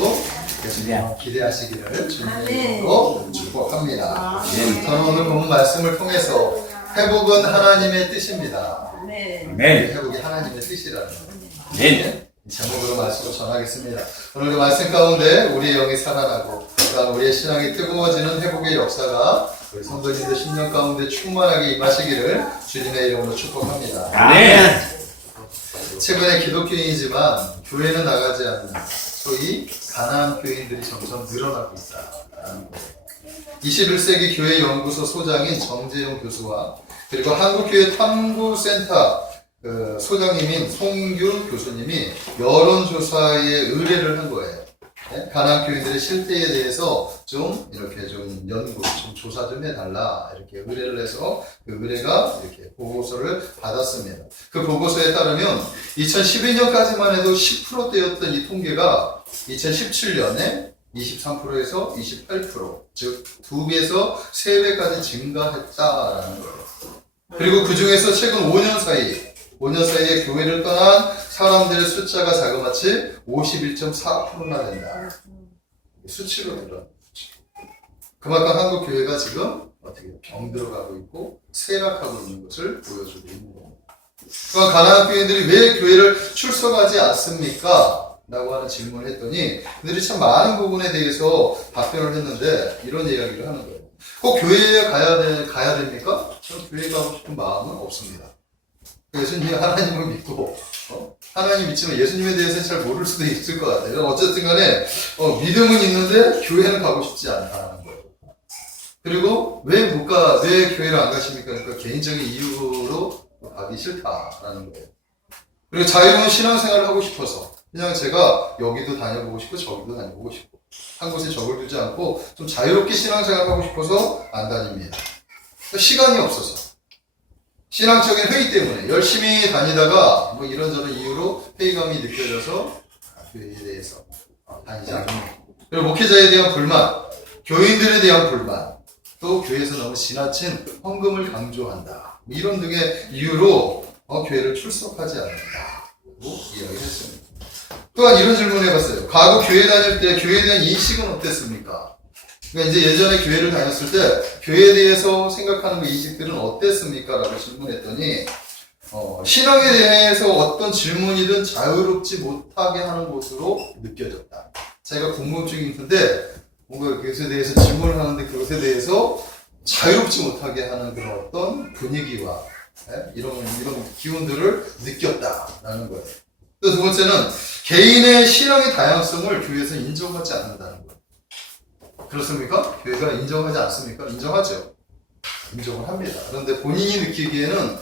되시고 예수님 기대하시기를 주님의 이름으로 축복합니다. 저는 오늘 본 말씀을 통해서 회복은 하나님의 뜻입니다. 회복이 하나님의 뜻이라는 거예요. 제목으로 말씀을 전하겠습니다. 오늘 그 말씀 가운데 우리의 영이 살아나고 또한 우리의 신앙이 뜨거워지는 회복의 역사가 우리 성도님들 10년 가운데 충만하게 임하시기를 주님의 이름으로 축복합니다. 최근에 기독교인이지만 교회는 나가지 않는 소위 가난한 교인들이 점점 늘어나고 있다는 거예요. 21세기 교회 연구소 소장인 정재용 교수와 그리고 한국교회 탐구센터 소장님인 송규 교수님이 여론조사에 의뢰를 한 거예요. 가난한 교인들의 실태에 대해서 좀 이렇게 좀 연구, 좀 조사 좀 해달라 이렇게 의뢰를 해서 그 의뢰가 이렇게 보고서를 받았습니다. 그 보고서에 따르면 2012년까지만 해도 10%대였던 이 통계가 2017년에 23%에서 28%, 즉 2배에서 3배까지 증가했다라는 거예요. 그리고 그 중에서 최근 5년 사이에 교회를 떠난 사람들의 숫자가 자그마치 51.4%나 된다. 수치로 늘어난 거죠. 그만큼 한국 교회가 지금 어떻게 병들어가고 있고 쇠락하고 있는 것을 보여주고 있는 겁니다. 그럼 가난한 교인들이 왜 교회를 출석하지 않습니까? 라고 하는 질문을 했더니 그들이 참 많은 부분에 대해서 답변을 했는데 이런 이야기를 하는 거예요. 꼭 교회에 가야 됩니까? 저는 교회에 가고 싶은 마음은 없습니다. 예수님이 하나님을 믿고 하나님 믿지만 예수님에 대해서 잘 모를 수도 있을 것 같아요. 어쨌든 간에 믿음은 있는데 교회는 가고 싶지 않다는 거예요. 그리고 왜 교회를 안 가십니까? 그러니까 개인적인 이유로 가기 싫다라는 거예요. 그리고 자유로운 신앙생활을 하고 싶어서 그냥 제가 여기도 다녀보고 싶고 저기도 다녀보고 싶고 한 곳에 적을 두지 않고 좀 자유롭게 신앙생활을 하고 싶어서 안 다닙니다. 그러니까 시간이 없어서 신앙적인 회의 때문에 열심히 다니다가 뭐 이런저런 이유로 회의감이 느껴져서 교회에 대해서 다니지 않는 거예요. 그리고 목회자에 대한 불만, 교인들에 대한 불만, 또 교회에서 너무 지나친 헌금을 강조한다. 이런 등의 이유로 교회를 출석하지 않는다고 이야기를 했습니다. 또한 이런 질문을 해봤어요. 과거 교회 다닐 때 교회에 대한 인식은 어땠습니까? 그러니까 이제 예전에 교회를 다녔을 때 교회에 대해서 생각하는 그 인식들은 어땠습니까? 라고 질문했더니 신앙에 대해서 어떤 질문이든 자유롭지 못하게 하는 것으로 느껴졌다. 자기가 궁금증이 있는데 뭔가 그것에 대해서 질문을 하는데 그것에 대해서 자유롭지 못하게 하는 그런 어떤 분위기와 이런 기운들을 느꼈다라는 거예요. 또 두 번째는 개인의 신앙의 다양성을 교회에서 인정하지 않는다는 거예요. 그렇습니까? 교회가 인정하지 않습니까? 인정하죠. 인정을 합니다. 그런데 본인이 느끼기에는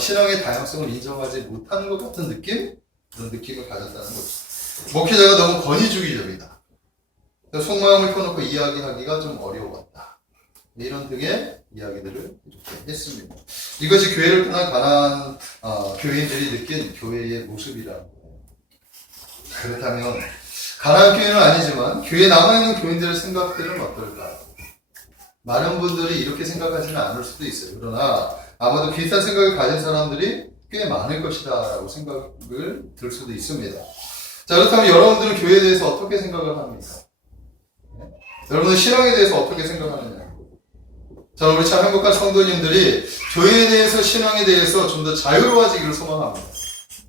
신앙의 다양성을 인정하지 못하는 것 같은 느낌? 그런 느낌을 가졌다는 거죠. 목회자가 너무 권위주의적이다. 속마음을 펴놓고 이야기하기가 좀 어려웠다. 이런 등의 이야기들을 이렇게 했습니다. 이것이 교회를 떠난 가난한 교인들이 느낀 교회의 모습이라는 거예요. 그렇다면 가난한 교회는 아니지만 교회에 남아있는 교인들의 생각들은 어떨까? 많은 분들이 이렇게 생각하지는 않을 수도 있어요. 그러나 아마도 비슷한 생각을 가진 사람들이 꽤 많을 것이다 라고 생각을 들 수도 있습니다. 자, 그렇다면 여러분들은 교회에 대해서 어떻게 생각을 합니까? 여러분은 신앙에 대해서 어떻게 생각하느냐? 저는 우리 참 행복한 성도님들이 교회에 대해서 신앙에 대해서 좀 더 자유로워지기를 소망합니다.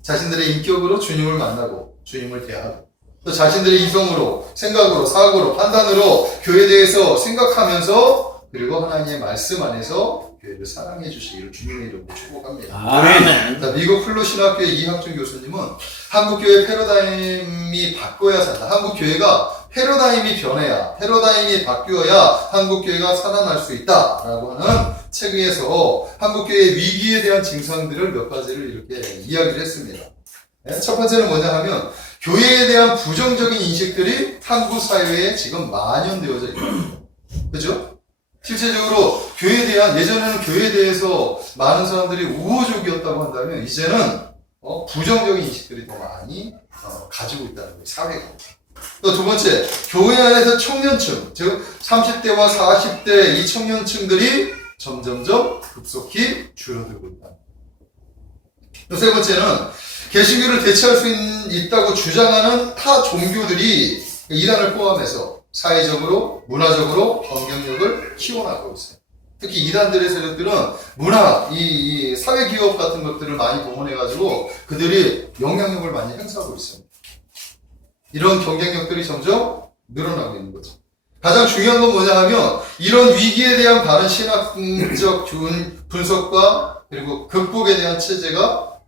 자신들의 인격으로 주님을 만나고 주님을 대하고 또 자신들의 이성으로, 생각으로, 사고로, 판단으로 교회에 대해서 생각하면서 그리고 하나님의 말씀 안에서 교회를 사랑해 주시기를 주님의 이름으로 축복합니다. 아멘. 자, 미국 플루신학교의 이학준 교수님은 한국교회 패러다임이 바뀌어야 산다. 한국교회가 패러다임이 변해야, 패러다임이 바뀌어야 한국교회가 살아날 수 있다라고 하는 책에서 한국교회의 위기에 대한 증상들을 몇 가지를 이렇게 이야기를 했습니다. 첫 번째는 뭐냐 하면 교회에 대한 부정적인 인식들이 한국 사회에 지금 만연되어져 있다. 그죠? 실제적으로 교회에 대한, 예전에는 교회에 대해서 많은 사람들이 우호적이었다고 한다면 이제는 부정적인 인식들이 더 많이 가지고 있다는 거예요. 사회가. 또 두 번째, 교회 안에서 청년층, 즉 30대와 40대 이 청년층들이 점점점 급속히 줄어들고 있다. 또 세 번째는 개신교를 대체할 수 있다고 주장하는 타 종교들이 이단을 포함해서 사회적으로, 문화적으로 경쟁력을 키워나가고 있어요. 특히 이단들의 세력들은 문화, 이 사회 기업 같은 것들을 많이 동원해가지고 그들이 영향력을 많이 행사하고 있습니다. 이런 경쟁력들이 점점 늘어나고 있는 거죠. 가장 중요한 건 뭐냐 하면 이런 위기에 대한 바른 신학적 분석과 그리고 극복에 대한 체제가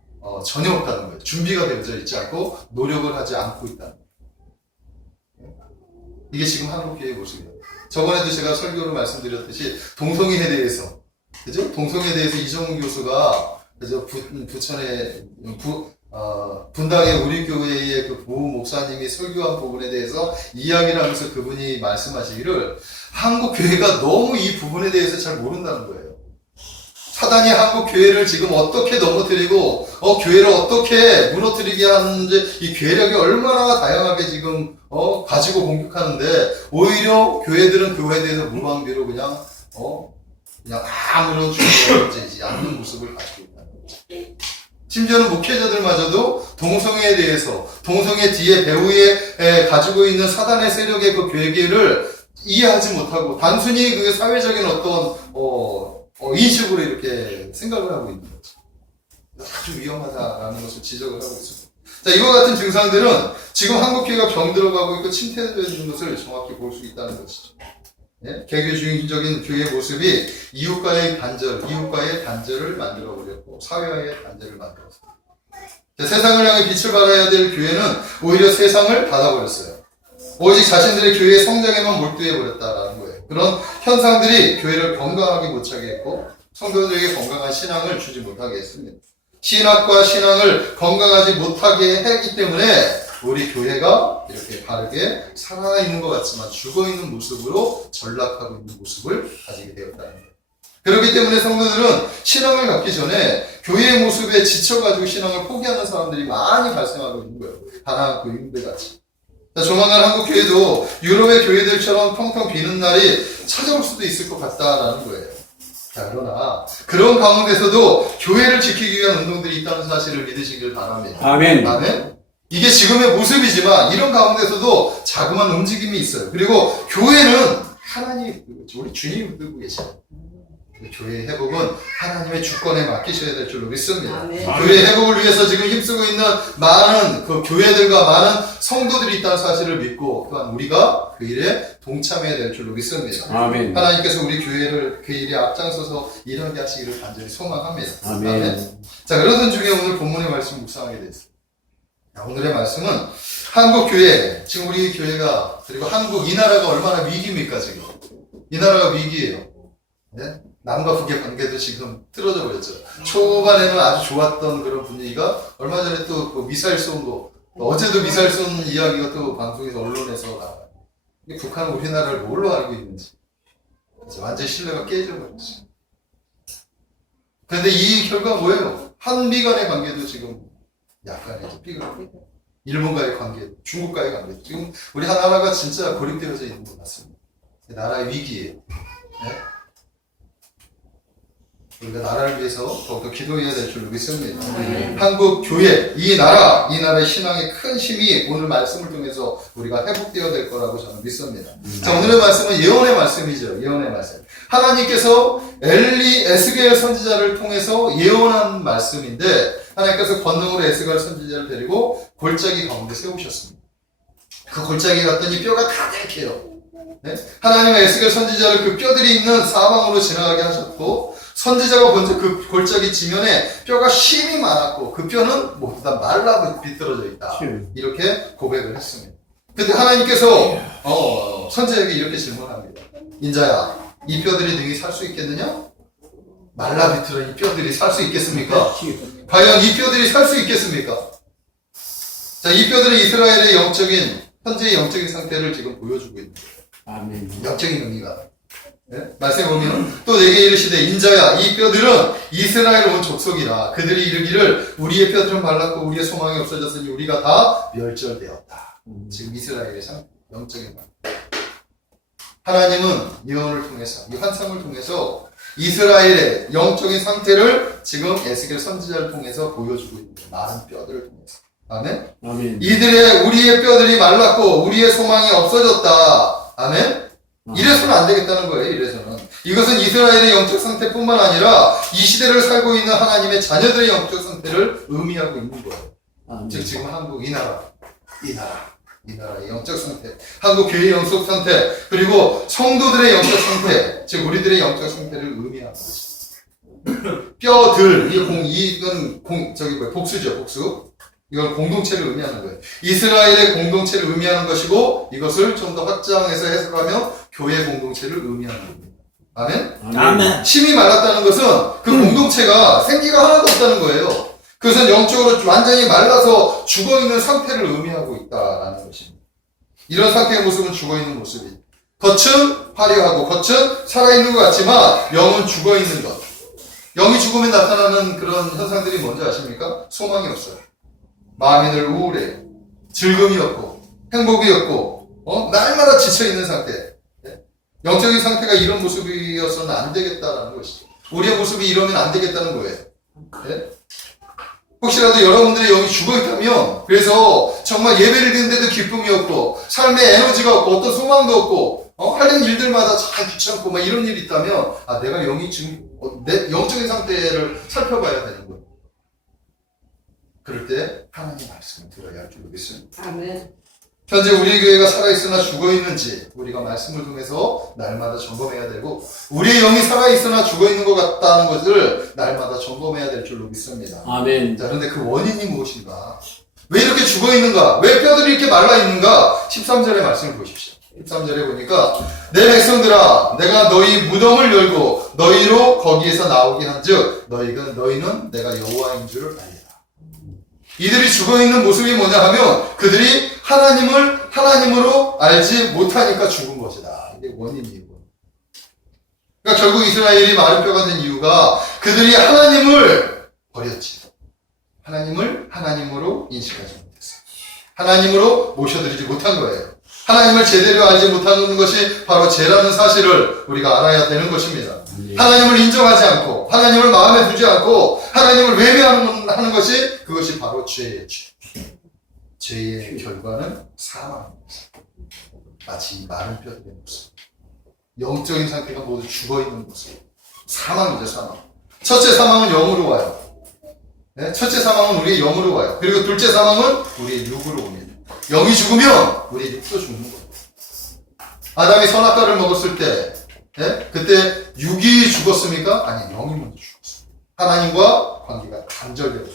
전혀 없다는 거예요. 준비가 되어져 있지 않고 노력을 하지 않고 있다는 거예요. 이게 지금 한국교회의 모습이에요. 저번에도 제가 설교로 말씀드렸듯이 동성애에 대해서, 그죠? 동성애에 대해서 이정훈 교수가 그죠? 부천의 분당의 우리 교회의 그 모 목사님이 설교한 부분에 대해서 이야기를 하면서 그분이 말씀하시기를 한국 교회가 너무 이 부분에 대해서 잘 모른다는 거예요. 사단이 한국 교회를 지금 어떻게 넘어뜨리고 교회를 어떻게 무너뜨리게 하는지 이 괴력이 얼마나 다양하게 지금 가지고 공격하는데 오히려 교회들은 그거에 대해서 무방비로 그냥 아무런 준비가 되지 않는 모습을 가지고 있다는 거죠. 심지어는 목회자들마저도 동성애에 대해서 동성애 뒤에 배후에 가지고 있는 사단의 세력의 그 괴계를 이해하지 못하고 단순히 그 사회적인 어떤 인식으로 이렇게 생각을 하고 있는 거죠. 아주 위험하다라는 것을 지적을 하고 있습니다. 자, 이와 같은 증상들은 지금 한국교회가 병들어가고 있고 침체되어 있는 것을 정확히 볼 수 있다는 것이죠. 네? 개교주의적인 교회의 모습이 이웃과의 단절을 만들어버렸고 사회와의 단절을 만들었습니다. 세상을 향해 빛을 발해야 될 교회는 오히려 세상을 닫아버렸어요. 오직 자신들의 교회의 성장에만 몰두해버렸다라는 거예요. 그런 현상들이 교회를 건강하게 못 차게 했고 성도들에게 건강한 신앙을 주지 못하게 했습니다. 신학과 신앙을 건강하지 못하게 했기 때문에 우리 교회가 이렇게 바르게 살아있는 것 같지만 죽어있는 모습으로 전락하고 있는 모습을 가지게 되었다는 거예요. 그렇기 때문에 성도들은 신앙을 갖기 전에 교회의 모습에 지쳐가지고 신앙을 포기하는 사람들이 많이 발생하고 있는 거예요. 가나안 그 인들같이. 조만간 한국 교회도 유럽의 교회들처럼 텅텅 비는 날이 찾아올 수도 있을 것 같다라는 거예요. 자, 그러나 그런 가운데서도 교회를 지키기 위한 운동들이 있다는 사실을 믿으시길 바랍니다. 아멘. 아멘. 이게 지금의 모습이지만 이런 가운데서도 자그마한 움직임이 있어요. 그리고 교회는 하나님, 우리 주님이 들고 계셔요. 교회의 회복은 하나님의 주권에 맡기셔야 될 줄로 믿습니다. 아멘. 교회의 회복을 위해서 지금 힘쓰고 있는 많은 그 교회들과 많은 성도들이 있다는 사실을 믿고 또한 우리가 그 일에 동참해야 될 줄로 믿습니다. 아멘. 하나님께서 우리 교회를 그 일에 앞장서서 일하게 하시기를 간절히 소망합니다. 아멘. 자, 그러던 중에 오늘 본문의 말씀 묵상하게 됐습니다. 오늘의 말씀은 한국 교회, 지금 우리 교회가 그리고 한국 이 나라가 얼마나 위기입니까 지금? 이 나라가 위기예요. 네? 남과 북의 관계도 지금 틀어져 버렸죠. 초반에는 아주 좋았던 그런 분위기가 얼마 전에 또 그 미사일 쏜 거, 어제도 미사일 쏜 이야기가 또 방송에서 언론에서 나와요. 북한은 우리나라를 뭘로 알고 있는지 완전히 신뢰가 깨져버렸죠. 그런데 이 결과가 뭐예요? 한미 간의 관계도 지금 약간의 삐그러져. 일본과의 관계, 중국과의 관계. 지금 우리 하나하나가 진짜 고립되어져 있는 것 같습니다. 나라의 위기예요. 네? 우리가 나라를 위해서 더욱더 기도해야 될 줄로 믿습니다. 한국 교회, 이 나라의 신앙의 큰 힘이 오늘 말씀을 통해서 우리가 회복되어야 될 거라고 저는 믿습니다. 자, 오늘의 말씀은 예언의 말씀이죠. 예언의 말씀. 하나님께서 에스겔 선지자를 통해서 예언한 말씀인데 하나님께서 권능으로 에스겔 선지자를 데리고 골짜기 가운데 세우셨습니다. 그 골짜기 갔더니 뼈가 가득해요. 네? 하나님은 에스겔 선지자를 그 뼈들이 있는 사방으로 지나가게 하셨고 선지자가 먼저 그 골짜기 지면에 뼈가 심이 많았고 그 뼈는 모두 다 말라 비틀어져 있다. 이렇게 고백을 했습니다. 근데 하나님께서 선지자에게 이렇게 질문합니다. 인자야, 이 뼈들이 능히 살 수 있겠느냐? 말라 비틀어 이 뼈들이 살 수 있겠습니까? 과연 이 뼈들이 살 수 있겠습니까? 자, 이 뼈들은 이스라엘의 현재의 영적인 상태를 지금 보여주고 있는 거예요. 아멘. 영적인 의미가. 네? 말씀해 보면 또 내게 이르시되 인자야 이 뼈들은 이스라엘 온 족속이라 그들이 이르기를 우리의 뼈들은 말랐고 우리의 소망이 없어졌으니 우리가 다 멸절되었다. 지금 이스라엘의 영적인 말. 하나님은 예언을 통해서 이 환상을 통해서 이스라엘의 영적인 상태를 지금 에스겔 선지자를 통해서 보여주고 있는 거예요. 마른 뼈들을 통해서. 자, 오늘의 말씀은 예언의 말씀. 하나님께서 아멘. 아멘. 우리의 뼈들이 말랐고 우리의 소망이 없어졌다. 아멘. 이래서는 안 되겠다는 거예요. 이래서는. 이것은 이스라엘의 영적 상태뿐만 아니라 이 시대를 살고 있는 하나님의 자녀들의 영적 상태를 의미하고 있는 거예요. 아멘. 즉 지금 한국 이 나라의 영적 상태, 한국 교회의 영적 상태, 그리고 성도들의 영적 상태, 즉 우리들의 영적 상태를 의미하는 거죠. 뼈들, 이건 복수죠, 복수. 이건 공동체를 의미하는 거예요. 이스라엘의 공동체를 의미하는 것이고, 이것을 좀 더 확장해서 해석하면 교회 공동체를 의미하는 겁니다. 아멘? 아멘. 심이 말랐다는 것은 그 공동체가 생기가 하나도 없다는 거예요. 그것은 영적으로 완전히 말라서 죽어있는 상태를 의미하고 있다라는 것입니다. 이런 상태의 모습은 죽어있는 모습이에요. 겉은 화려하고 겉은 살아있는 것 같지만 영은 죽어있는 것. 영이 죽으면 나타나는 그런 현상들이 뭔지 아십니까? 소망이 없어요. 마음이 늘 우울해요. 즐거움이 없고 행복이 없고 날마다 지쳐있는 상태. 영적인 상태가 이런 모습이어서는 안 되겠다라는 것이죠. 우리의 모습이 이러면 안 되겠다는 거예요. 혹시라도 여러분들의 영이 죽어있다면, 그래서 정말 예배를 드는데도 기쁨이 없고 삶에 에너지가 없고 어떤 소망도 없고 하는 일들마다 잘 귀찮고 막 이런 일이 있다면, 내가 영이 지금 내 영적인 상태를 살펴봐야 되는 거예요. 그럴 때 하나님 말씀을 들어야 할 줄 믿습니다. 아멘. 현재 우리 교회가 살아있으나 죽어있는지 우리가 말씀을 통해서 날마다 점검해야 되고, 우리의 영이 살아있으나 죽어있는 것 같다는 것을 날마다 점검해야 될 줄로 믿습니다. 아멘. 자, 그런데 그 원인이 무엇인가? 왜 이렇게 죽어있는가? 왜 뼈들이 이렇게 말라있는가? 13절의 말씀을 보십시오. 13절에 보니까 내 백성들아, 내가 너희 무덤을 열고 너희로 거기에서 나오게 한즉 너희는 내가 여호와인 줄을 알리라. 이들이 죽어있는 모습이 뭐냐 하면 그들이 하나님을 하나님으로 알지 못하니까 죽은 것이다. 이게 원인이에요. 그러니까 결국 이스라엘이 마른 뼈가 된 이유가 그들이 하나님을 버렸지. 하나님을 하나님으로 인식하지 못했어요. 하나님으로 모셔드리지 못한 거예요. 하나님을 제대로 알지 못하는 것이 바로 죄라는 사실을 우리가 알아야 되는 것입니다. 하나님을 인정하지 않고 하나님을 마음에 두지 않고 하나님을 외면하는 것이, 그것이 바로 죄예요. 죄의 결과는 사망입니다. 마치 마른 뼈들의 모습, 영적인 상태가 모두 죽어있는 모습, 사망이죠. 사망. 첫째 사망은 영으로 와요. 첫째 사망은 우리의 영으로 와요. 그리고 둘째 사망은 우리의 육으로 옵니다. 영이 죽으면 우리의 육도 죽는 거예요. 아담이 선악과를 먹었을 때 그때 육이 죽었습니까? 아니, 영이 먼저 죽었어요. 하나님과 관계가 단절되고,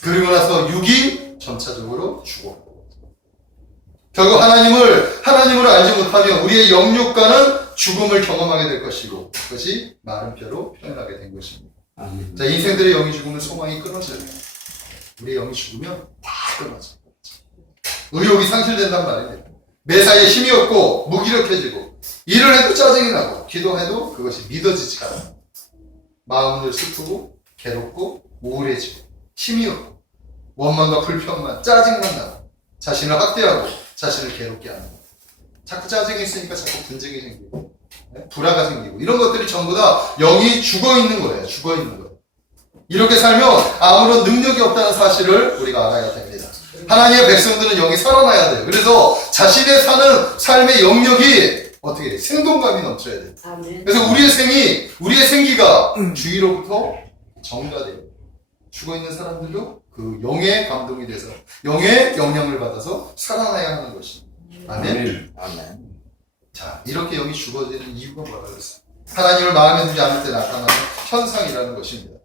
그리고 나서 육이 전차적으로 죽어. 결국 하나님을 알지 못하면 우리의 영육과는 죽음을 경험하게 될 것이고, 그것이 마른 뼈로 표현하게 된 것입니다. 아멘. 자, 인생들의 영이 죽으면 소망이 끊어져요. 우리의 영이 죽으면 다 끊어져요. 의욕이 상실된단 말이에요. 매사에 힘이 없고 무기력해지고, 일을 해도 짜증이 나고 기도해도 그것이 믿어지지가 않아요. 마음을 슬프고 괴롭고 우울해지고 힘이 없고 원망과 불평만, 짜증만 나고 자신을 학대하고 자신을 괴롭게 하는 거예요. 자꾸 짜증이 있으니까 자꾸 분쟁이 생기고 불화가 생기고, 이런 것들이 전부 다 영이 죽어있는 거예요. 죽어있는 거예요. 이렇게 살면 아무런 능력이 없다는 사실을 우리가 알아야 됩니다. 하나님의 백성들은 영이 살아나야 돼요. 그래서 자신의 사는 삶의 영역이 어떻게 돼요? 생동감이 넘쳐야 돼요. 아멘. 그래서 우리의 생기가 주위로부터 정화돼요. 죽어있는 사람들도 그 영의 감동이 돼서 영의 영향을 받아서 살아나야 하는 것입니다. 아멘. 아멘. 자, 이렇게 영이 죽어지는 이유가 뭐라고 했어요? 하나님을 마음에 두지 않을 때 나타나는 현상이라는 것입니다.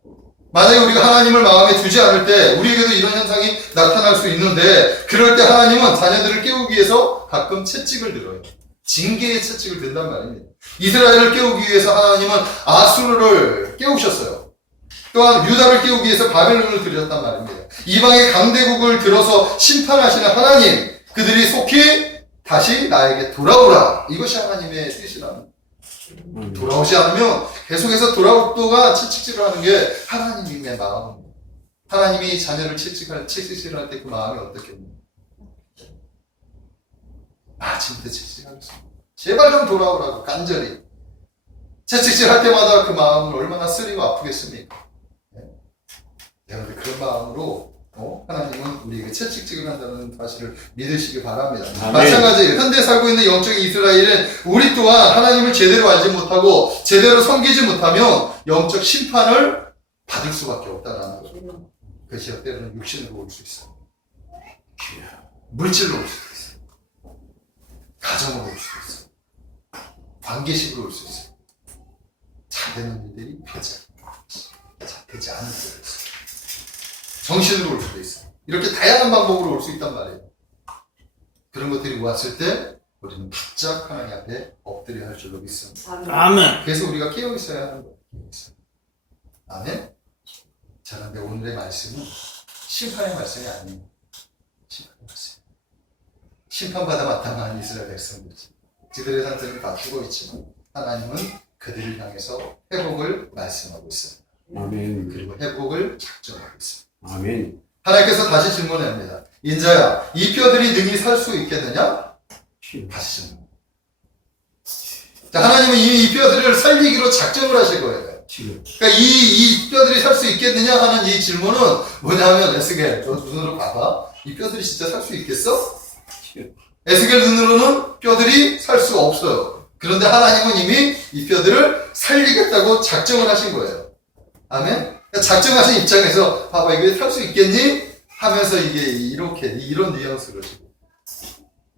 만약에 우리가 하나님을 마음에 두지 않을 때 우리에게도 이런 현상이 나타날 수 있는데, 그럴 때 하나님은 자녀들을 깨우기 위해서 가끔 채찍을 들어요. 징계의 채찍을 든단 말입니다. 이스라엘을 깨우기 위해서 하나님은 아수르를 깨우셨어요. 또한 유다를 깨우기 위해서 바벨론을 들였단 말입니다. 이방의 강대국을 들어서 심판하시는 하나님, 그들이 속히 다시 나에게 돌아오라. 이것이 하나님의 뜻이라는. 돌아오지 않으면 계속해서 돌아올 동안 채찍질을 하는 게 하나님의 마음입니다. 하나님이 자녀를 채찍질할 때 그 마음이 어떻겠냐? 아침부터 채찍질하겠습니다. 제발 좀 돌아오라고 간절히. 채찍질할 때마다 그 마음은 얼마나 쓰리고 아프겠습니까? 그런데 그런 마음으로 하나님은 우리에게 채찍질을 한다는 사실을 믿으시기 바랍니다. 아멘. 마찬가지예요. 현대에 살고 있는 영적인 이스라엘은 우리 또한 하나님을 제대로 알지 못하고 제대로 섬기지 못하면 영적 심판을 받을 수밖에 없다라는 거죠. 그것이 때로는 육신으로 올 수 있어요. 물질로 올 수도 있어요. 가정으로 올 수도 있어요. 관계식으로 올 수 있어요. 잘 되는 일들이 잘 되지 않은 일들이 있어요. 정신으로 올 수도 있어요. 이렇게 다양한 방법으로 올 수 있단 말이에요. 그런 것들이 왔을 때 우리는 바짝 하나님 앞에 엎드려야 할 줄로 믿습니다. 아멘. 그래서 우리가 깨어 있어야 하는 거예요. 아멘. 자, 그런데 오늘의 말씀은 심판의 말씀이 아니에요. 심판의 말씀. 심판받아 마땅한 이스라엘 백성들이지. 그들의 상태는 다 죽어 있지만 하나님은 그들을 향해서 회복을 말씀하고 있습니다. 아멘. 그리고 회복을 작정하고 있습니다. 아멘. 하나님께서 다시 질문합니다. 인자야, 이 뼈들이 능히 살 수 있겠느냐? 다시 질문. 자, 하나님은 이 뼈들을 살리기로 작정을 하실 거예요. 그러니까 이 뼈들이 살 수 있겠느냐 하는 이 질문은 뭐냐면, 에스겔, 너 눈으로 봐봐. 이 뼈들이 진짜 살 수 있겠어? 에스겔 눈으로는 뼈들이 살 수가 없어요. 그런데 하나님은 이미 이 뼈들을 살리겠다고 작정을 하신 거예요. 아멘? 그러니까 작정하신 입장에서 봐봐, 이게 살 수 있겠니? 하면서 이게 이런 뉘앙스로 지금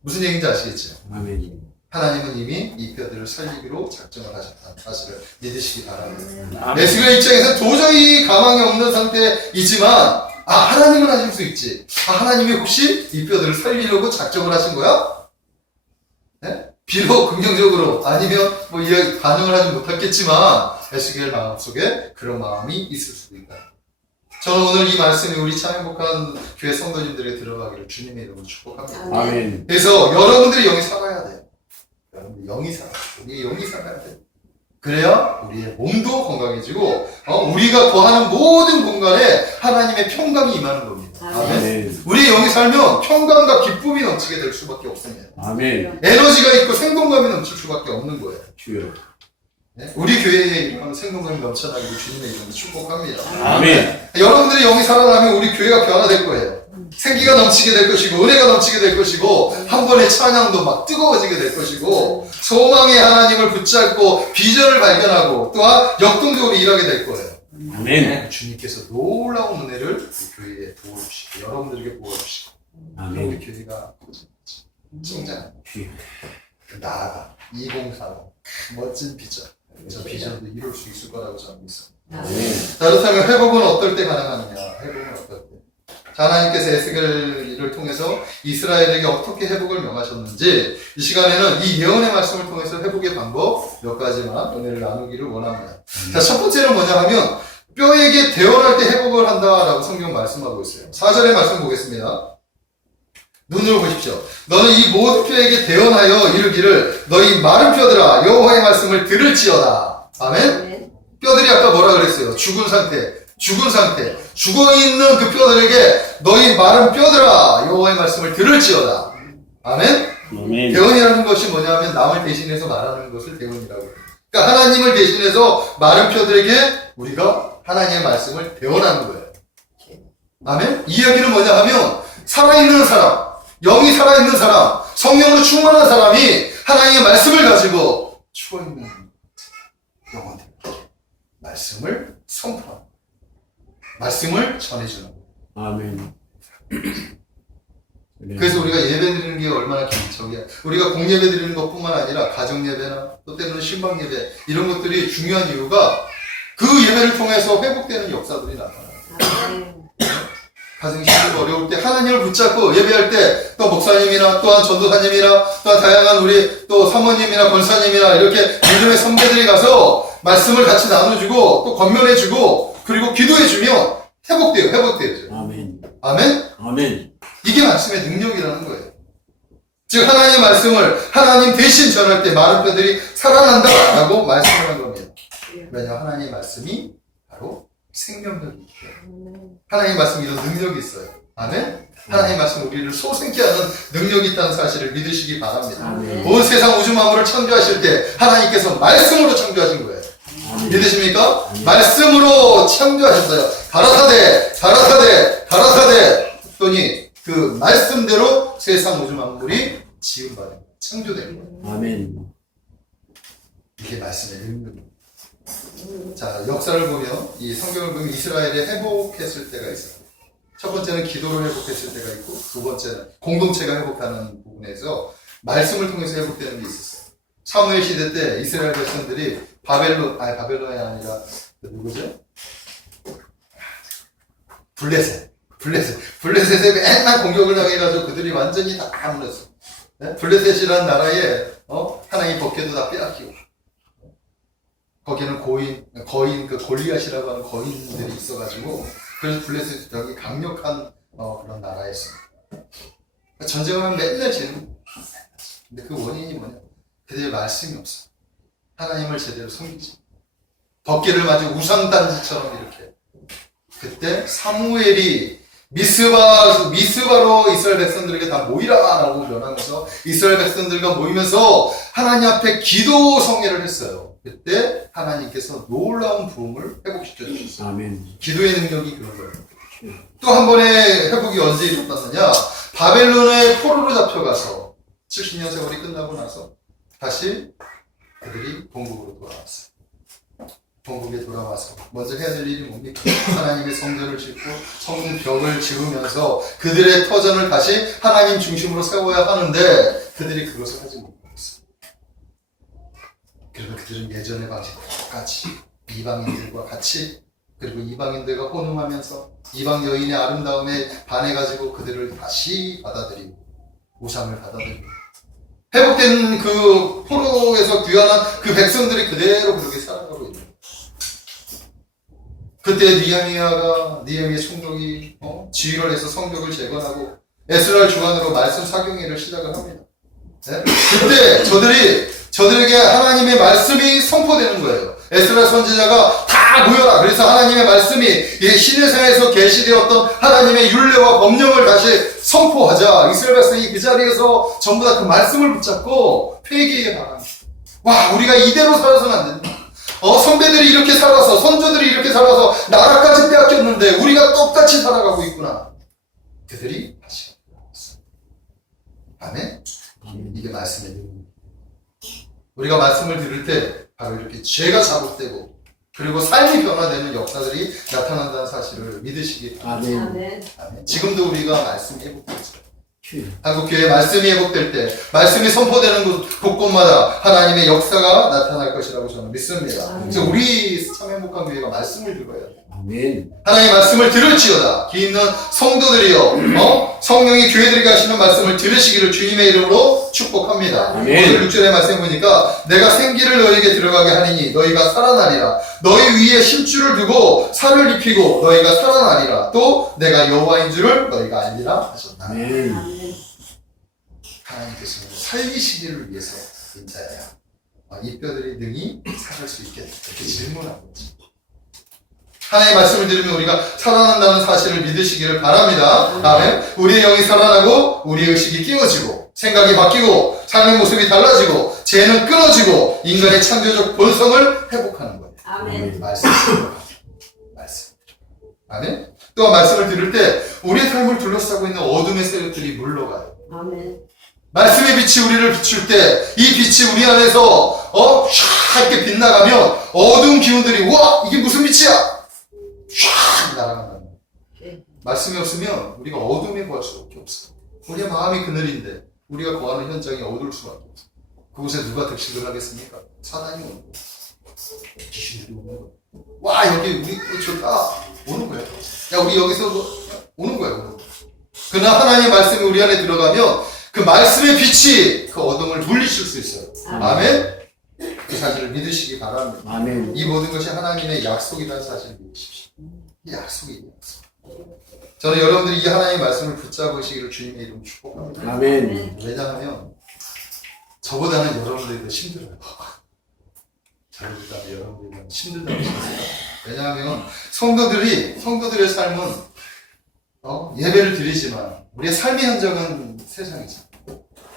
무슨 얘기인지 아시겠죠? 아멘. 하나님은 이미 이 뼈들을 살리기로 작정을 하셨다는 사실을 믿으시기 바랍니다. 아멘. 에스겔 입장에서는 도저히 가망이 없는 상태이지만 하나님은 하실 수 있지. 하나님이 혹시 이 뼈들을 살리려고 작정을 하신 거야? 네? 비록 긍정적으로 아니면 이 반응을 하지 못했겠지만 에스겔 마음속에 그런 마음이 있을 수도 있다. 저는 오늘 이 말씀이 우리 참 행복한 교회 성도님들에게 들어가기를 주님의 이름으로 축복합니다. 아멘. 그래서 여러분들의 영이 살아야 돼요. 여러분들 영이 살아야 돼요. 우리의 영이 살아야 돼요. 그래야 우리의 몸도 건강해지고 우리가 거하는 모든 공간에 하나님의 평강이 임하는 겁니다. 아멘. 아멘. 우리의 영이 살면 평강과 기쁨이 넘치게 될 수밖에 없습니다. 아멘. 에너지가 있고 생동감이 넘칠 수밖에 없는 거예요. 주여. 네? 우리 교회에 이런 생동감이 넘쳐나기를 주님의 이름으로 축복합니다. 아멘. 여러분들의 영이 살아나면 우리 교회가 변화될 거예요. 생기가 넘치게 될 것이고 은혜가 넘치게 될 것이고 한 번의 찬양도 막 뜨거워지게 될 것이고 소망의 하나님을 붙잡고 비전을 발견하고 또한 역동적으로 일하게 될 거예요. 아멘. 주님께서 놀라운 은혜를 우리 교회에 부어주시고 여러분들에게 부어주시고 우리 아멘. 교회가 성장합니다. 주여. 나아가 2045 멋진 비전, 저 비전도 이룰 수 있을 거라고 저는 믿습니다. 아멘. 자, 그렇다면 회복은 어떨 때 가능하느냐? 회복은 어떨 때? 자, 하나님께서 에스겔을 통해서 이스라엘에게 어떻게 회복을 명하셨는지 이 시간에는 이 예언의 말씀을 통해서 회복의 방법 몇 가지만 은혜를 나누기를 원합니다. 자, 첫 번째는 뭐냐 하면 뼈에게 대언할 때 회복을 한다라고 성경 말씀하고 있어요. 4절의 말씀 보겠습니다. 눈으로 보십시오. 너는 이 모든 뼈에게 대언하여 이르기를 너희 마른 뼈들아 여호와의 말씀을 들을지어다. 아멘. 뼈들이 아까 뭐라 그랬어요? 죽은 상태. 죽어있는 그 뼈들에게 너희 마른 뼈들아 여호와의 말씀을 들을지어다. 아멘. 아멘. 대언이라는 것이 뭐냐면 남을 대신해서 말하는 것을 대언이라고 해요. 그러니까 하나님을 대신해서 마른 뼈들에게 우리가 하나님의 말씀을 대언하는 거예요. 아멘. 이 이야기는 뭐냐 하면 살아있는 사람, 영이 살아있는 사람, 성령으로 충만한 사람이 하나님의 말씀을 가지고 죽어있는 영혼들 말씀을 선포하는, 말씀을 전해주는 거예요. 아멘. 그래서 우리가 예배 드리는 게 얼마나 저기야. 우리가 공예배 드리는 것뿐만 아니라 가정 예배나 또 때로는 신방 예배 이런 것들이 중요한 이유가 그 예배를 통해서 회복되는 역사들이 나타나요. 가정이 힘들고 어려울 때 하나님을 붙잡고 예배할 때 또 목사님이나 또한 전도사님이나 또한 다양한 우리 또 사모님이나 권사님이나 이렇게 믿음의 선배들이 가서 말씀을 같이 나눠주고 또 권면해주고 그리고 기도해주면 회복돼요. 아멘. 아멘? 아멘. 이게 말씀의 능력이라는 거예요. 즉 하나님의 말씀을 하나님 대신 전할 때 마른 뼈들이 살아난다라고 말씀하는 겁니다. 왜냐하면 하나님의 말씀이 바로 생명력이 있대요. 하나님의 말씀이 이런 능력이 있어요. 아멘? 하나님의 말씀 우리를 소생케 하는 능력이 있다는 사실을 믿으시기 바랍니다. 아멘. 온 세상 우주 만물을 창조하실 때 하나님께서 말씀으로 창조하신 거예요. 아멘. 믿으십니까? 아멘. 말씀으로 창조하셨어요. 가라사대 가라사대 했더니 그 말씀대로 세상 우주 만물이 지음받은 거예요. 창조된 거예요. 아멘. 이게 말씀의 능력입니다. 자, 역사를 보면 이 성경을 보면 이스라엘이 회복했을 때가 있어요. 첫 번째는 기도를 회복했을 때가 있고 두 번째는 공동체가 회복하는 부분에서 말씀을 통해서 회복되는 게 있었어요. 사무엘 시대 때 이스라엘 백성들이 바벨론이 아니라 누구죠? 블레셋에 맨날 공격을 당해가지고 그들이 완전히 다 무너졌어. 네? 블레셋이라는 나라에 하나님 법궤도 다 빼앗기고 거기는 거인 그 골리앗이라고 하는 거인들이 있어가지고 그래서 블레셋이 되게 강력한 그런 나라였습니다. 전쟁을 하면 맨날 지는. 근데 그 원인이 뭐냐? 그들의 말씀이 없어. 하나님을 제대로 섬기지. 법궤를 마치 우상단지처럼 이렇게. 그때 사무엘이 미스바로 이스라엘 백성들에게 다 모이라라고 명하면서 이스라엘 백성들과 모이면서 하나님 앞에 기도 성회를 했어요. 그때 하나님께서 놀라운 부흥을 회복시켜 주셨어요. 아멘. 기도의 능력이 그런 거예요. 또 한 번의 회복이 언제 일어났느냐? 바벨론의 포로로 잡혀가서 70년 세월이 끝나고 나서 다시 그들이 본국으로 돌아왔어요. 본국에 돌아와서 먼저 해야 될 일이 뭡니까? 하나님의 성전을 짓고 성벽을 지으면서 그들의 터전을 다시 하나님 중심으로 세워야 하는데 그들이 그것을 하지 못했어요. 그리고 그들은 예전의 방식과 똑같이 이방인들과 같이 그리고 이방인들과 혼응하면서 이방 여인의 아름다움에 반해가지고 그들을 다시 받아들이고 우상을 받아들이고 회복된 그 포로에서 귀환한 그 백성들이 그대로 그렇게 살아가고 있는 거예요. 그때 니에미야 총독이 지휘를 해서 성벽을 재건하고 에스라를 주관으로 말씀 사경회를 시작을 합니다. 네? 그때 저들에게 하나님의 말씀이 선포되는 거예요. 에스라 선지자가 다 모여라. 그래서 하나님의 말씀이 시내산에서 계시되었던 하나님의 율례와 법령을 다시 선포하자. 이스라엘 백성이 그 자리에서 전부 다 그 말씀을 붙잡고 회개에 바랍니다. 와, 우리가 이대로 살아서는 안 된다. 선배들이 이렇게 살아서, 선조들이 이렇게 살아서 나라까지 빼앗겼는데 우리가 똑같이 살아가고 있구나. 그들이 다시 살아갔어요. 아멘? 이게 말씀의 능력입니다. 우리가 말씀을 들을 때 바로 이렇게 죄가 자복되고 그리고 삶이 변화되는 역사들이 나타난다는 사실을 믿으시기 바랍니다. 아멘. 아멘. 지금도 우리가 말씀이 회복되죠. 한국교회 말씀이 회복될 때 말씀이 선포되는 곳곳마다 하나님의 역사가 나타날 것이라고 저는 믿습니다. 그래서 우리 참 행복한 교회가 말씀을 들어야 돼요. 아멘. 하나님의 말씀을 들을지어다. 귀 있는 성도들이여 성령이 교회들에게 하시는 말씀을 들으시기를 주님의 이름으로 축복합니다. 아멘. 오늘 6절의 말씀 보니까 내가 생기를 너희에게 들어가게 하리니 너희가 살아나리라. 너희 위에 힘줄을 두고 살을 입히고 너희가 살아나리라. 또 내가 여호와인 줄을 너희가 알리라 하셨다. 아멘. 하나님께서는 살리시기를 위해서 인자야. 이 뼈들이 능히 살을 수 있겠다. 이렇게 질문하고 있죠. 하나님의 말씀을 들으면 우리가 살아난다는 사실을 믿으시기를 바랍니다. 아멘. 우리의 영이 살아나고 우리의 의식이 깨어지고 생각이 바뀌고 삶의 모습이 달라지고 죄는 끊어지고 인간의 창조적 본성을 회복하는 거예요. 아멘. 말씀. 아멘. 또한 말씀을 들을 때 우리의 삶을 둘러싸고 있는 어둠의 세력들이 물러가요. 아멘. 말씀의 빛이 우리를 비출 때 이 빛이 우리 안에서 샥 이렇게 빛나가면 어두운 기운들이 와 이게 무슨 빛이야? 샥 날아간다는 거예요. 말씀이 없으면 우리가 어둠에 거할 수밖에 없어요. 우리의 마음이 그늘인데 우리가 거하는 현장이 어두울 수밖에 없어요. 그곳에 누가 득실을 하겠습니까? 사단이 오는 거예요. 귀신들이 오는 거예요. 와 여기 우리 좋다 오는 거예요. 야 우리 여기서 오는 거예요. 그러나 하나님의 말씀이 우리 안에 들어가면 그 말씀의 빛이 그 어둠을 물리칠 수 있어요. 아멘. 그 사실을 믿으시기 바랍니다. 아멘. 이 모든 것이 하나님의 약속이라는 사실을 믿으십시오. 이 약속이에요. 저는 여러분들이 이 하나님의 말씀을 붙잡으시기를 주님의 이름으로 축복합니다. 아멘. 왜냐하면 저보다는 여러분들이 더 힘들어요. 저보다는 여러분들이 더 힘들다고 생각해요. 왜냐하면 성도들의 삶은 예배를 드리지만 우리의 삶의 현장은 세상이죠.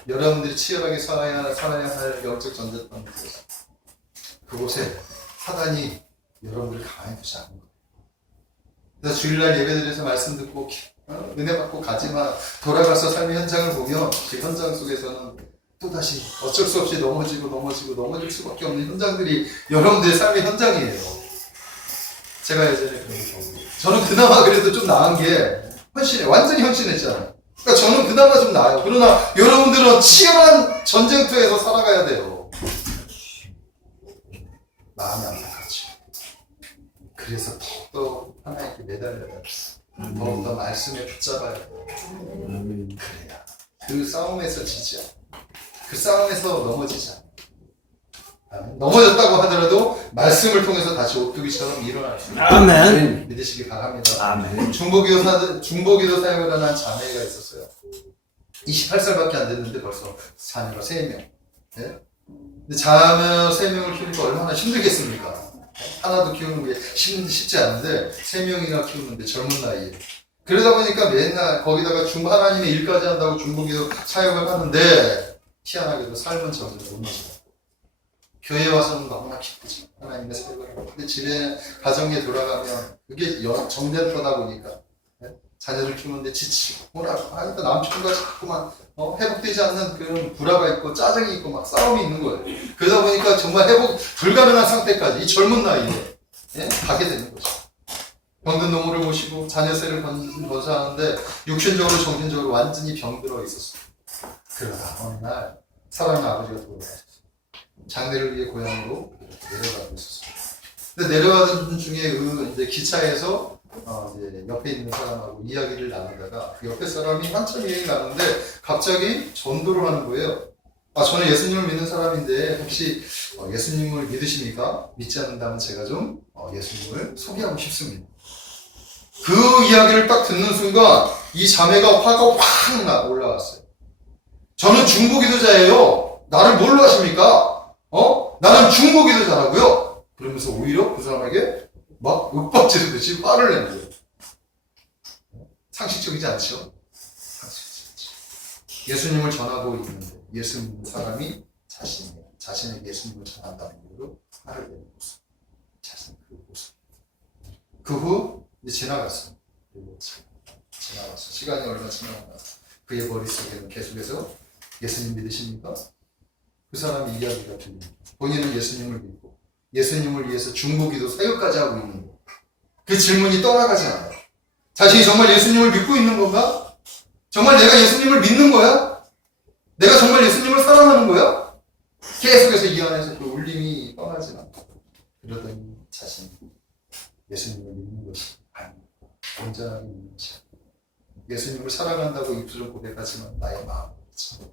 여러분들이 치열하게 살아야 할 영적 전쟁터는 그곳에 사단이 여러분들을 가만히 두지 않는 거예요. 그래서 주일날 예배드려서 말씀 듣고 은혜 받고 가지만 돌아가서 삶의 현장을 보면 그 현장 속에서는 또다시 어쩔 수 없이 넘어질 수밖에 없는 현장들이 여러분들의 삶의 현장이에요. 제가 예전에 그런 경우. 저는 그나마 그래도 좀 나은 게 완전히 헌신했잖아요. 그러니까 저는 그나마 좀 나아요. 그러나 여러분들은 치열한 전쟁터에서 살아가야 돼요. 마음이 안타깝죠. 그래서 더욱더 하나님께 매달려야 돼요. 더욱더 말씀에 붙잡아야 돼요. 아멘. 그래야 그 싸움에서 지지 않아요. 그 싸움에서 넘어지지 않아요. 넘어졌다고 하더라도 말씀을 통해서 다시 오뚜기처럼 일어날 수 있어요. 아멘. 믿으시기 바랍니다. 아멘. 중보기도 사역을 하는 자매가 있었어요. 28살밖에 안 됐는데 벌써 자녀가 3명. 네? 근데 자녀 3명을 키우니까 얼마나 힘들겠습니까? 하나도 키우는 게 쉽지 않은데 3명이나 키우는데 젊은 나이에. 그러다 보니까 맨날 거기다가 하나님의 일까지 한다고 중보기도 사역을 하는데 희한하게도 삶은 점점 무너져요. 교회 와서는 너무나 기쁘죠. 하나님의 사역을 하고. 근데 집에, 가정에 돌아가면 그게 정전터다 보니까 자녀를 키우는데 지치고 뭐라고 하니까 남편과 자꾸만 회복되지 않는 그런 불화가 있고 짜증이 있고 막 싸움이 있는 거예요. 그러다 보니까 정말 회복 불가능한 상태까지 이 젊은 나이에 가게 되는 거죠. 병든 노모를 모시고 자녀세를 건사하는데 육신적으로 정신적으로 완전히 병들어 있었어요. 그러다 어느 날 사랑하는 아버지가 돌아가셨어요. 장례를 위해 고향으로 내려가고 있었어요. 근데 내려가던 중에 이제 기차에서 이제 옆에 있는 사람하고 이야기를 나누다가 그 옆에 사람이 한참 얘기를 나누는데 갑자기 전도를 하는 거예요. 저는 예수님을 믿는 사람인데 혹시 예수님을 믿으십니까? 믿지 않는다면 제가 좀 예수님을 소개하고 싶습니다. 그 이야기를 딱 듣는 순간 이 자매가 화가 확 올라왔어요. 저는 중보기도자예요. 나를 뭘로 하십니까? 나는 중보기도자라고요. 그러면서 오히려 그 사람에게 막 윽박지르듯이 화를 내는 거예요. 상식적이지 않죠? 상식적이지 않죠. 예수님을 전하고 있는데 예수 믿는 사람이 자신에게 예수님을 전한다는 이유로 화를 내는 모습. 자신 그 모습. 그 후 이제 지나갔어요. 지나갔어. 시간이 얼마 지나갔나. 그의 머릿속에는 계속해서 예수님 믿으십니까? 그 사람의 이야기가 들립니다. 본인은 예수님을 믿고 예수님을 위해서 중보기도 사역까지 하고 있는 거. 그 질문이 떠나가지 않아요. 자신이 정말 예수님을 믿고 있는 건가? 정말 내가 예수님을 믿는 거야? 내가 정말 예수님을 사랑하는 거야? 계속해서 이 안에서 그 울림이 떠나지 않고 그러더니 자신이 예수님을 믿는 것이 아닙니다. 온전하게 믿는 것이 아닙니다. 예수님을 사랑한다고 입술로 고백하지만 나의 마음은 그렇죠.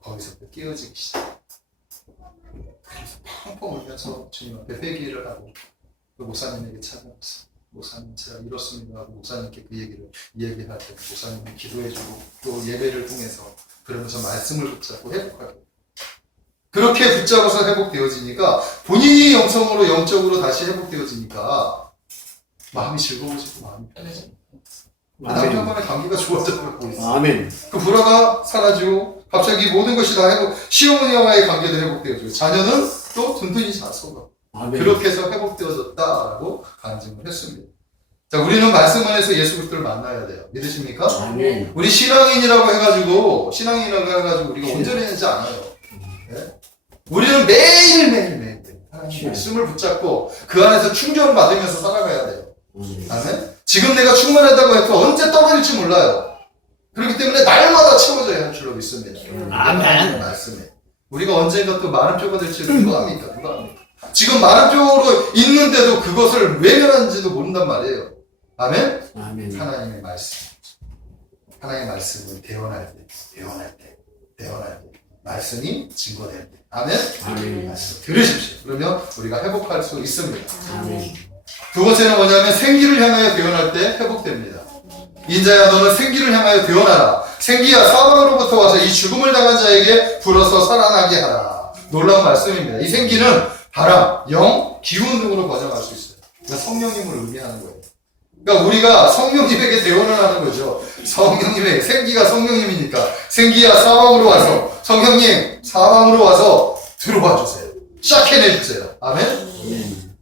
거기서부터 깨어지기 시작. 그래서 펑펑 울면서 주님 앞에 회개를 하고 그 목사님에게 찾아갔어요. 목사님 제가 이렇습니다 하고 목사님께 그 얘기를 이야기할 때 목사님이 기도해주고 또 예배를 통해서 그러면서 말씀을 붙잡고 회복하게. 그렇게 붙잡아서 회복되어지니까 본인이 영적으로 다시 회복되어지니까 마음이 즐거워지고 마음이 편해집니다. 남편과의 관계가 좋아져가고 있어요. 아멘. 그 불화가 사라지고 갑자기 모든 것이 다 회복, 시어머니와의 관계도 회복되어지고 자녀는 또 든든히 잘 속아. 아멘. 그렇게 해서 회복되어졌다라고 간증을 했습니다. 자, 우리는 말씀 안에서 예수 그리스도를 만나야 돼요. 믿으십니까? 아멘. 우리 신앙인이라고 해가지고 우리가 온전해지지 않아요. 네? 우리는 매일 하나님 말씀을 붙잡고 그 안에서 충전받으면서 살아가야 돼요. 아멘? 지금 내가 충만하다고 해도 언제 떨어질지 몰라요. 그렇기 때문에 날마다 채워져야 할 줄로 믿습니다. 아멘. 말씀에. 우리가 언젠가 또 마른 뼈가 될지 누가 합니까? 지금 마른 뼈로 있는데도 그것을 외면하는지도 모른단 말이에요. 아멘? 아멘. 하나님의 말씀. 하나님의 말씀을 대언할 때. 말씀이 증거될 때. 아멘? 아멘. 말씀 들으십시오. 그러면 우리가 회복할 수 있습니다. 아멘. 두 번째는 뭐냐면 생기를 향하여 대언할 때 회복됩니다. 인자야 너는 생기를 향하여 대언하라. 생기야 사망으로부터 와서 이 죽음을 당한 자에게 불어서 살아나게 하라. 놀라운 말씀입니다. 이 생기는 바람, 영, 기운 등으로 번역할 수 있어요. 그러니까 성령님을 의미하는 거예요. 그러니까 우리가 성령님에게 대언을 하는 거죠. 성령님의 생기가 성령님이니까 생기야 사방으로 와서 성령님 사방으로 와서 들어와 주세요. 샥해내 주세요. 아멘? 아멘.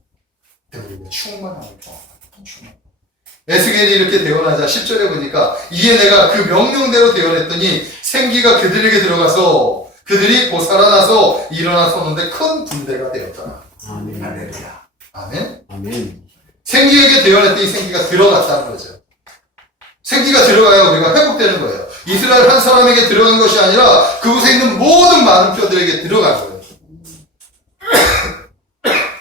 우리가 충만함을 경험합니다. 충만. 에스겔이 이렇게 대언하자 10절에 보니까 이에 내가 그 명령대로 대언했더니 생기가 그들에게 들어가서 그들이 곧 살아나서 일어나 서는데 큰 군대가 되었더라. 아멘. 할렐루야. 아멘. 아멘. 생기에게 대언했더니 생기가 들어갔다는 거죠. 생기가 들어가야 우리가 회복되는 거예요. 이스라엘 한 사람에게 들어간 것이 아니라 그곳에 있는 모든 많은 뼈들에게 들어간 거예요.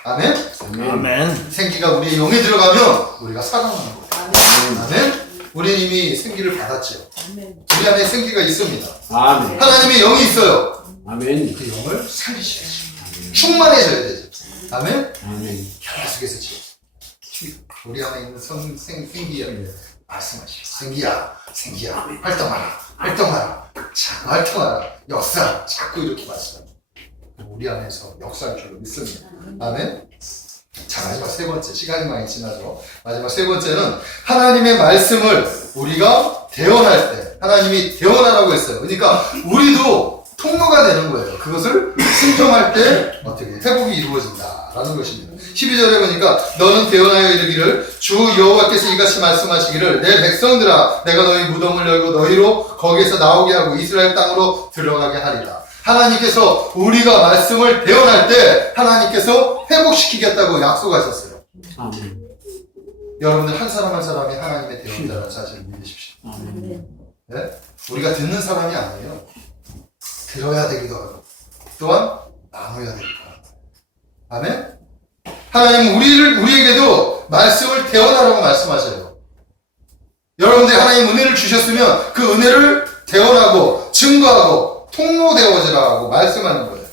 아멘. 아멘. 생기가 우리의 영에 들어가면 우리가 살아나는 거예요. 아멘. 우리는 이미 생기를 받았죠. 우리 안에 생기가 있습니다. 아멘. 하나님의 영이 있어요. 아멘. 그 영을 살리셔야죠. 충만해져야 되죠. 아멘. 아멘. 계속해서 지금 우리 안에 있는 생기야 말씀하시죠. 생기야 활동하라. 자, 활동하라. 역사 자꾸 이렇게 말씀합니다. 우리 안에서 역사할 줄로 믿습니다. 아멘. 자, 마지막 세 번째, 시간이 많이 지나서 마지막 세 번째는 하나님의 말씀을 우리가 대언할 때 하나님이 대언하라고 했어요. 그러니까 우리도 통로가 되는 거예요. 그것을 순종할 때 어떻게 회복이 이루어진다라는 것입니다. 12절에 보니까 너는 대언하여 이르기를 주 여호와께서 이같이 말씀하시기를 내 백성들아 내가 너희 무덤을 열고 너희로 거기에서 나오게 하고 이스라엘 땅으로 들어가게 하리라. 하나님께서 우리가 말씀을 대언할 때 하나님께서 회복시키겠다고 약속하셨어요. 아멘. 여러분들 한 사람 한 사람이 하나님의 대언자라는 사실을 믿으십시오. 아멘. 네? 우리가 듣는 사람이 아니에요. 들어야 되기도 하고 또한 나눠야 되기도 하고. 아멘? 하나님은 우리에게도 말씀을 대언하라고 말씀하셔요. 여러분들이 하나님 은혜를 주셨으면 그 은혜를 대언하고 증거하고 통로 되어지라고 말씀하는 거예요.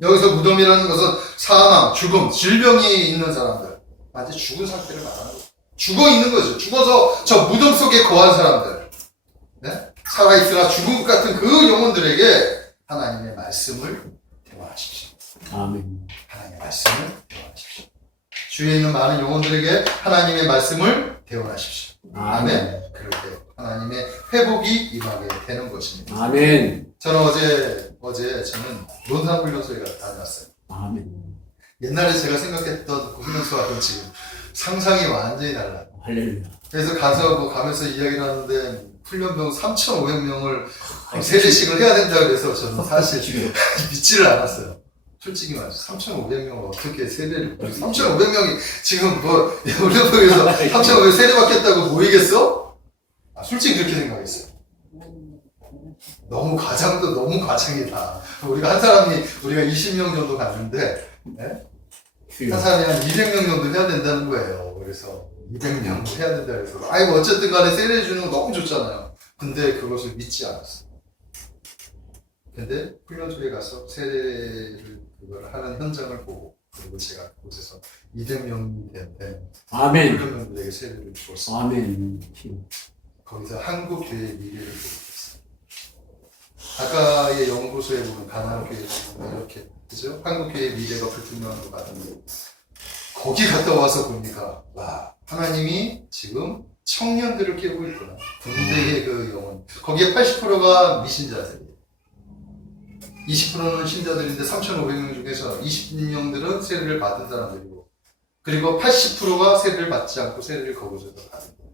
여기서 무덤이라는 것은 사망, 죽음, 질병이 있는 사람들, 완전 죽은 상태를 말하는 거예요. 죽어 있는 거죠. 죽어서 저 무덤 속에 거한 사람들, 네? 살아있으나 죽은 것 같은 그 영혼들에게 하나님의 말씀을 대화하십시오. 아멘. 하나님의 말씀을 대화하십시오. 주위에 있는 많은 영혼들에게 하나님의 말씀을 대화하십시오. 아멘. 그럴 때 하나님의 회복이 임하게 되는 것입니다. 아멘. 저는 어제 저는 논산훈련소에 다녀왔어요. 아멘. 옛날에 제가 생각했던 그 훈련소하고는 지금 상상이 완전히 달라요. 할렐루야. 그래서 가면서 이야기를 하는데 훈련병 3,500명을 세례식을 해야 된다 그래서 저는 사실 믿지를 않았어요. 솔직히 말해서 3,500명을 어떻게 세례를 3,500명이 지금 뭐 훈련병에서 3,500명 세례 받겠다고 모이겠어? 솔직히 그렇게 생각했어요. 너무 과장이다. 우리가 20명 정도 갔는데, 네? 한 사람이 한 200명 정도 해야 된다는 거예요. 그래서 200명 해야 된다 그래서, 아이고, 어쨌든 간에 세례 주는 거 너무 좋잖아요. 근데 그것을 믿지 않았어요. 근데 훈련소에 가서 세례를 그걸 하는 현장을 보고, 그리고 제가 그곳에서 200명이 된 아멘. 훈련병들에게 세례를 주었어요. 아멘. 거기서 한국 교회의 미래를 보게 됐어요. 아까의 연구소에 보면 가나안 교회 이렇게 그죠? 한국 교회의 미래가 불투명한 것 같은데 거기 갔다 와서 보니까 와 하나님이 지금 청년들을 깨우고 있구나. 군대의 그 영혼. 거기에 80%가 미신자들이에요. 20%는 신자들인데 3,500명 중에서 20명들은 세례를 받은 사람들이고 그리고 80%가 세례를 받지 않고 세례를 거부해서 받은 거예요.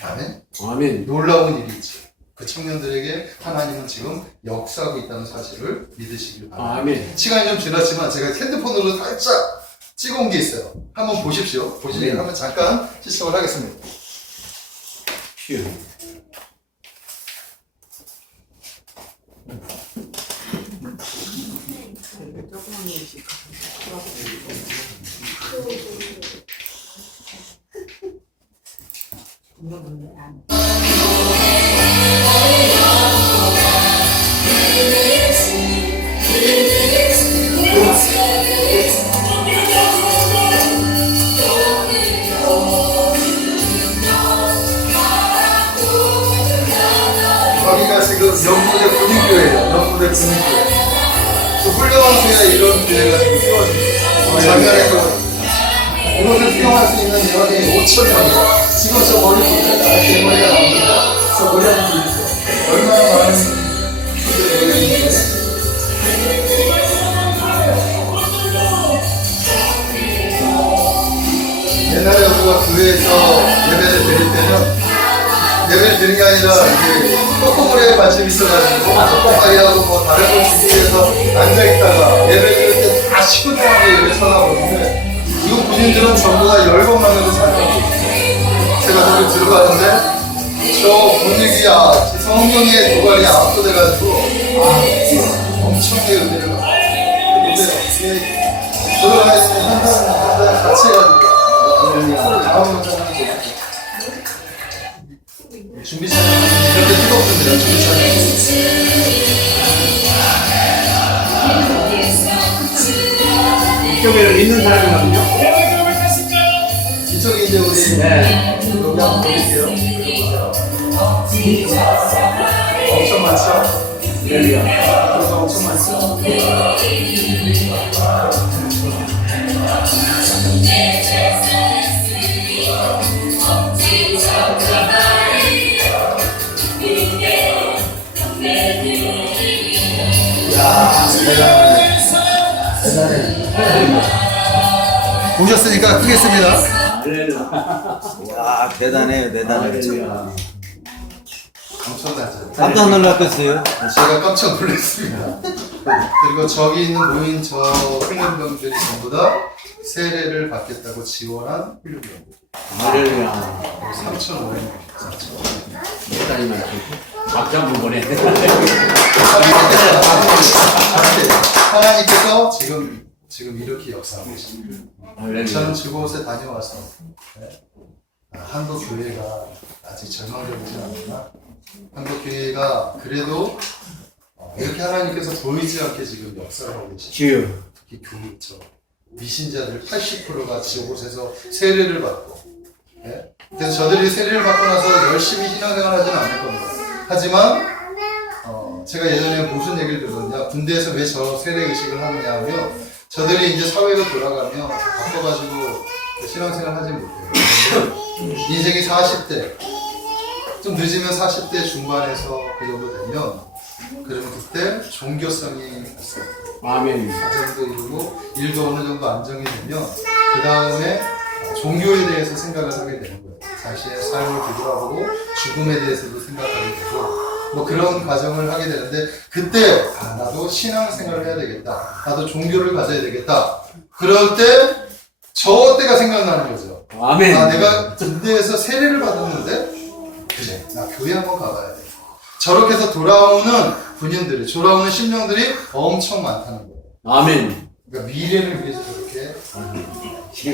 아멘? 아멘. 놀라운 일이 있죠. 그 청년들에게 하나님은 지금 역사하고 있다는 사실을 믿으시길 바랍니다. 아멘. 시간이 좀 지났지만 제가 핸드폰으로 살짝 찍어온 게 있어요. 한번 보십시오. 보시면 한번 잠깐 시청을 하겠습니다. 휴. 여기가 지금 영무대 군인교회예요. 영무대 군인교회. 또 훌륭한 교회에 이런 교회가 지금 세워집니다. 작년에 이곳을 수용할 수 있는 인원이 5,000명이에요. 지금 저 머리 보니까 제 머리가 나옵니다. 저 머리 한번 보여주세요. 얼마나 많은 분들이 옛날에 우리가 교회에서 관심 있어가지고 떡밥이라고 뭐 다른 걸 주기 위해서 앉아있다가 예배 드릴 때 다 시큰둥하게 예배 쳐다보는데 이거 군인들은 전부 다 열번만으로 살아가고 제가 저기 들어가는데 저 분위기야 성령의 도발이 압도돼가지고 엄청나게 은혜를 받아요. 근데 들어가 있으면 한 사람 같이 해가지고 다음 문장 하는 거 준비 찬양 이렇게 뜨겁습니다. 준비 찬양 이쪽에 있는 사람이거든요. 이쪽에 이제 우리 네. 여기 한번 보실게요. 엄청 많죠? 할렐루야. 그래서 엄청 많죠? 대단해. 오셨으니까 크겠습니다. 할렐루야. 와 대단해요 대단해. 할렐루야. 엄청나죠? 깜짝 놀랐겠어요. 제가 깜짝 놀랐습니다. 그리고 저기 있는 모인 저 훈련병들이 전부 다 세례를 받겠다고 지원한 훈련병들. 할렐루야. 3,500명. 3,500명. 목사님한테 박수 한번 보내. 하나님께서 지금 이렇게 역사하고 계십니다. 저는 할렐루야. 그곳에 다녀와서 한국 교회가 아직 절망적이지 않구나. 한국 교회가 그래도 이렇게 하나님께서 보이지 않게 지금 역사를 하고 계십니다. 주여. 특히 교회죠. 미신자들 80%가 지옥곳에서 세례를 받고, 예? 그래서 저들이 세례를 받고 나서 열심히 신앙생활 하지는 않을 겁니다. 하지만 제가 예전에 무슨 얘기를 들었냐, 군대에서 왜 저 세례 의식을 하느냐 하면 저들이 이제 사회로 돌아가면 바꿔가지고 신앙생활 하지 못해요. 그런데 인생이 40대, 좀 늦으면 40대 중반에서 그 정도 되면 그러면 그때 종교성이 있어요. 아멘. 가정도 이루고 일도 어느 정도 안정이 되면 그 다음에 종교에 대해서 생각을 하게 되는 거예요. 자신의 삶을 뒤돌아보고 죽음에 대해서도 생각하게 되고 뭐 그런 과정을 하게 되는데 그때 나도 신앙생활을 해야 되겠다. 나도 종교를 가져야 되겠다. 그럴 때 저 때가 생각나는 거죠. 아멘. 내가 군대에서 세례를 받았는데 그래 나 교회 한번 가봐야 돼. 저렇게 해서 돌아오는 군인들이 돌아오는 심령들이 엄청 많다는 거예요. 아멘. 그러니까 미래를 위해서 저렇게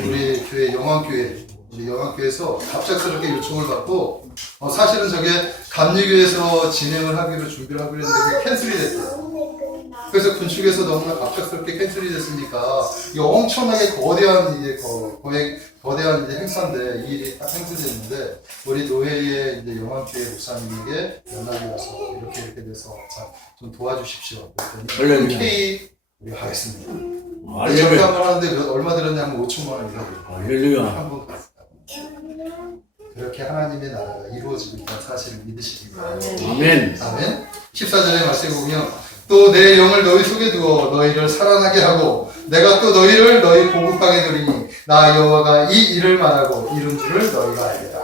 우리 교회 영왕교회 우리 영왕교회에서 갑작스럽게 요청을 받고 사실은 저게 감리교에서 진행을 하기로 준비를 하기로 했는데 그게 캔슬이 됐어요. 그래서 군축에서 너무나 갑작스럽게 캔슬이 됐으니까 이 엄청나게 거대한 이제 거대한 이제 행사인데 이 일이 딱 행사됐는데 우리 노회의 이제 영왕교회 목사님에게 연락이 와서 이렇게 돼서 자, 좀 도와주십시오. 그랬더니 K 우리가 하겠습니다. 할렐루야. 적당을 하는데 얼마 들었냐면 5천만 원이라고. 할렐루야. 한번 갔다. 그렇게 하나님의 나라가 이루어지고 있다는 사실을 믿으시기 바랍니다. 아멘. 아멘. 14절의 말씀에 보면 또 내 영을 너희 속에 두어 너희를 살아나게 하고 내가 또 너희를 너희 보급하게 누리니 나 여호와가 이 일을 말하고 이룬 줄을 너희가 알리라.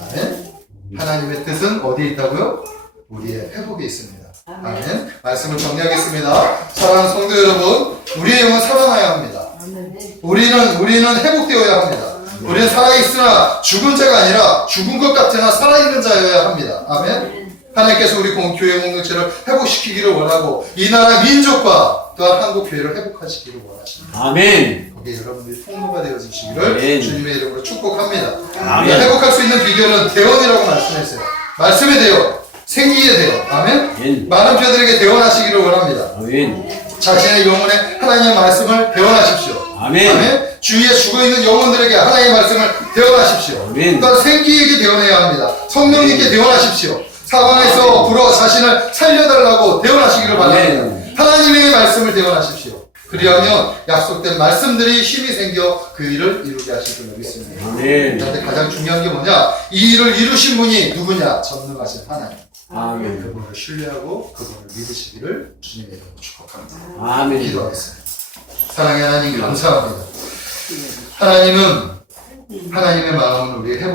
아멘. 하나님의 뜻은 어디에 있다고요? 우리의 회복에 있습니다. 아멘. 말씀을 정리하겠습니다. 사랑하는 성도 여러분, 우리의 영은 살아나야 합니다. 우리는 회복되어야 합니다. 우리는 살아있으나 죽은 자가 아니라 죽은 것 같으나 살아있는 자여야 합니다. 아멘. 하나님께서 우리 교회 공동체를 회복시키기를 원하고 이 나라 민족과 또한 한국 교회를 회복하시기를 원하십니다. 아멘. 거기에 여러분들이 통로가 되어주시기를 아멘. 주님의 이름으로 축복합니다. 아멘. 회복할 수 있는 비결은 대원이라고 말씀했어요. 말씀의 대원, 생기의 대원. 아멘. 아멘. 많은 교회들에게 대원하시기를 원합니다. 아멘. 자신의 영혼에 하나님의 말씀을 대원하십시오. 아멘. 주위에 죽어있는 영혼들에게 하나님의 말씀을 대원하십시오. 아멘. 또한 생기에게 대원해야 합니다. 성령님께 대원하십시오. 사방에서 불어 자신을 살려달라고 대원하시기를 바랍니다. 하나님의 말씀을 대원하십시오. 그리하면 약속된 말씀들이 힘이 생겨 그 일을 이루게 하실 줄 믿습니다. 아멘. 그런데 가장 중요한 게 뭐냐? 이 일을 이루신 분이 누구냐? 전능하신 하나님. 아멘. 그분을 신뢰하고 그분을 믿으시기를 주님의 이름으로 축복합니다. 아멘. 기도하겠습니다. 사랑의 하나님 감사합니다. 하나님은 하나님의 마음을 우리의 회복